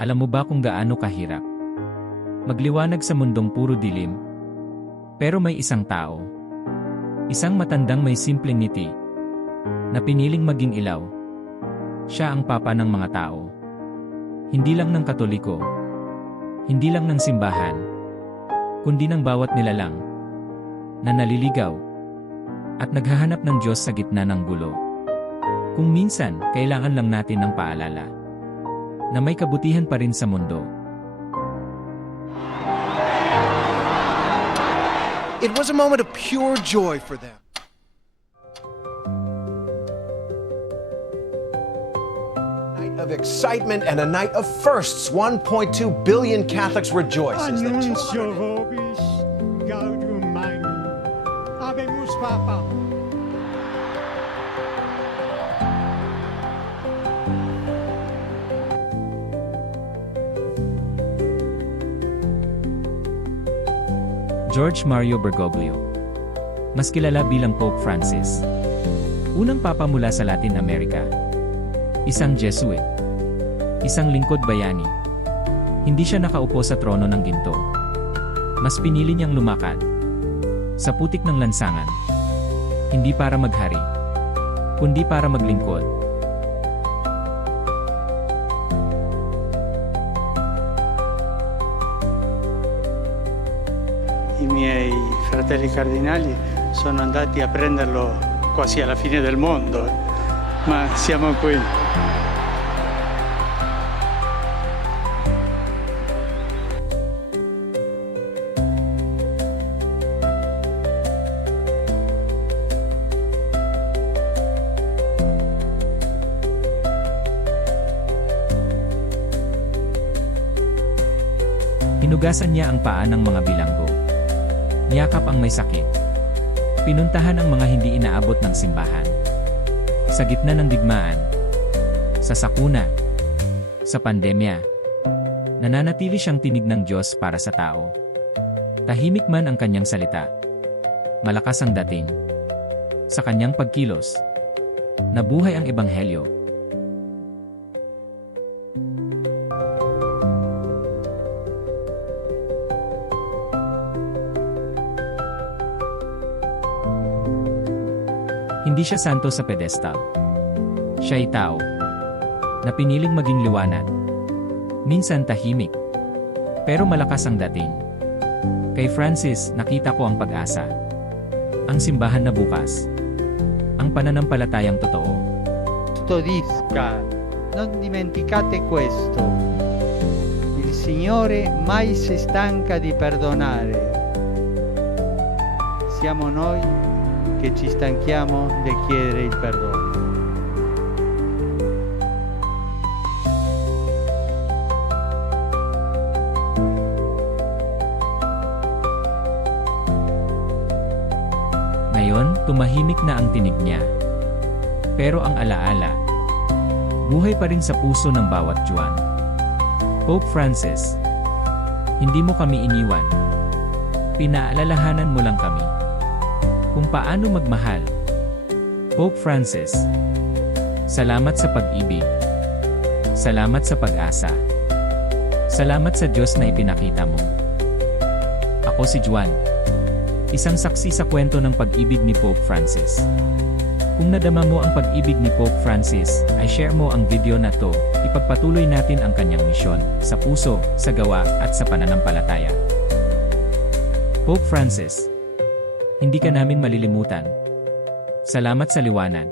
Alam mo ba kung gaano kahirap magliwanag sa mundong puro dilim? Pero may isang tao, isang matandang may simpleng ngiti, na piniling maging ilaw. Siya ang papa ng mga tao. Hindi lang ng Katoliko, hindi lang ng simbahan, kundi ng bawat nilalang na naliligaw at naghahanap ng Diyos sa gitna ng gulo. Kung minsan, kailangan lang natin ng paalala na may kabutihan pa rin sa mundo. It was a moment of pure joy for them. Night of excitement and a night of firsts. 1.2 billion Catholics rejoice. as the Annuncio vobis gaudium magnum. Habemus Papa. George Mario Bergoglio, mas kilala bilang Pope Francis. Unang papa mula sa Latin America. Isang Jesuit. Isang lingkod bayani. Hindi siya nakaupo sa trono ng ginto. Mas pinili niyang lumakad sa putik ng lansangan. Hindi para maghari, kundi para maglingkod. I miei fratelli cardinali sono andati a prenderlo quasi alla fine del mondo, ma siamo qui. Hinugasan niya ang paa ng mga bilanggo. Niyakap ang may sakit. Pinuntahan ang mga hindi inaabot ng simbahan. Sa gitna ng digmaan, sa sakuna, sa pandemya, nananatili siyang tinig ng Diyos para sa tao. Tahimik man ang kanyang salita, malakas ang dating. Sa kanyang pagkilos, nabuhay ang ebanghelyo. Hindi siya santo sa pedestal. Siya ay tao na piniling maging liwanag. Minsan tahimik, pero malakas ang dating. Kay Francis, nakita ko ang pag-asa. Ang simbahan na bukas. Ang pananampalatayang totoo. Custodisca, non dimenticate questo. Il Signore mai si stanca di perdonare. Siamo noi che ci stanchiamo di chiedere il perdono. Ngayon, tumahimik na ang tinig niya. Pero ang alaala, buhay pa rin sa puso ng bawat Juan. Pope Francis, hindi mo kami iniwan. Pinaalalahanan mo lang kami kung paano magmahal. Pope Francis, salamat sa pag-ibig. Salamat sa pag-asa. Salamat sa Diyos na ipinakita mo. Ako si Juan, isang saksi sa kwento ng pag-ibig ni Pope Francis. Kung nadama mo ang pag-ibig ni Pope Francis, ay share mo ang video na to. Ipagpatuloy natin ang kanyang misyon sa puso, sa gawa, at sa pananampalataya. Pope Francis, hindi ka namin malilimutan. Salamat sa liwanag.